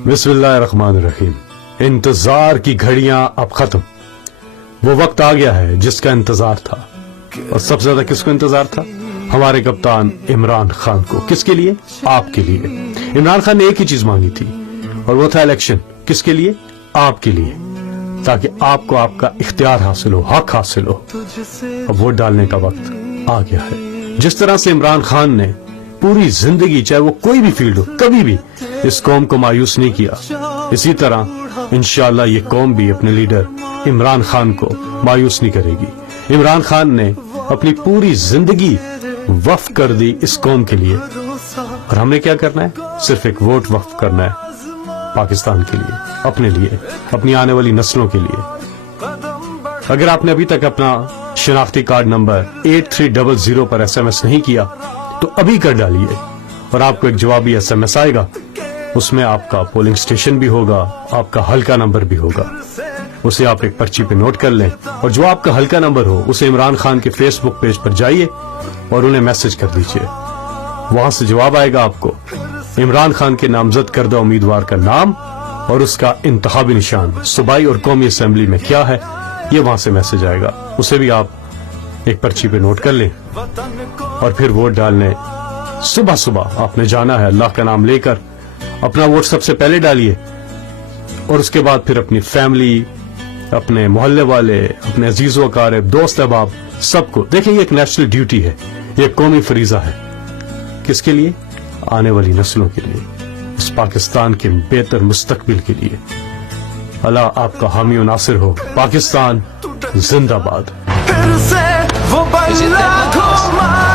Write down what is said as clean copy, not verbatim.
बिस्मिल्लाहिर्रहमानिर्रहीम। इंतजार की घड़ियां अब खत्म, वो वक्त आ गया है जिसका इंतजार था। और सबसे ज्यादा किसको इंतजार था? हमारे कप्तान इमरान खान को। किसके लिए? आपके लिए। इमरान खान ने एक ही चीज मांगी थी और वो था इलेक्शन। किसके लिए? आपके लिए, ताकि आपको आपका इख्तियार हासिल हो, हक हासिल हो। अब वोट डालने का वक्त आ गया है। जिस तरह से इमरान खान ने पूरी जिंदगी, चाहे वो कोई भी फील्ड हो, कभी भी इस कौम को मायूस नहीं किया, इसी तरह इंशाअल्लाह ये कौम भी अपने लीडर इमरान खान को मायूस नहीं करेगी। इमरान खान ने अपनी पूरी जिंदगी वक्फ कर दी इस कौम के लिए, और हमने क्या करना है? सिर्फ एक वोट वक्फ करना है पाकिस्तान के लिए, अपने लिए, अपनी आने वाली नस्लों के लिए। अगर आपने अभी तक अपना शनाख्ती कार्ड नंबर 8300 पर SMS नहीं किया तो अभी कर डालिए, और आपको एक जवाबी SMS आएगा। उसमें आपका पोलिंग स्टेशन भी होगा, आपका हल्का नंबर भी होगा। उसे आप एक पर्ची पे नोट कर लें, और जो आपका हल्का नंबर हो उसे इमरान खान के फेसबुक पेज पर जाइए और उन्हें मैसेज कर दीजिए। वहां से जवाब आएगा आपको, इमरान खान के नामजद करदा उम्मीदवार का नाम और उसका इंतखाबी निशान सूबाई और कौमी असेंबली में क्या है, ये वहां से मैसेज आएगा। उसे भी आप एक पर्ची पे नोट कर लें, और फिर वोट डालने सुबह सुबह आपने जाना है। अल्लाह का नाम लेकर अपना वोट सबसे पहले डालिए, और उसके बाद फिर अपनी फैमिली, अपने मोहल्ले वाले, अपने अजीजों अकारिब, दोस्त अहबाब, सबको। देखिए, ये एक नेशनल ड्यूटी है, ये कौमी फरीजा है। किसके लिए? आने वाली नस्लों के लिए, इस पाकिस्तान के बेहतर मुस्तकबिल के लिए। अल्लाह आपका हामी और नासिर हो। पाकिस्तान जिंदाबाद। फिर से वो बल्ला घुमा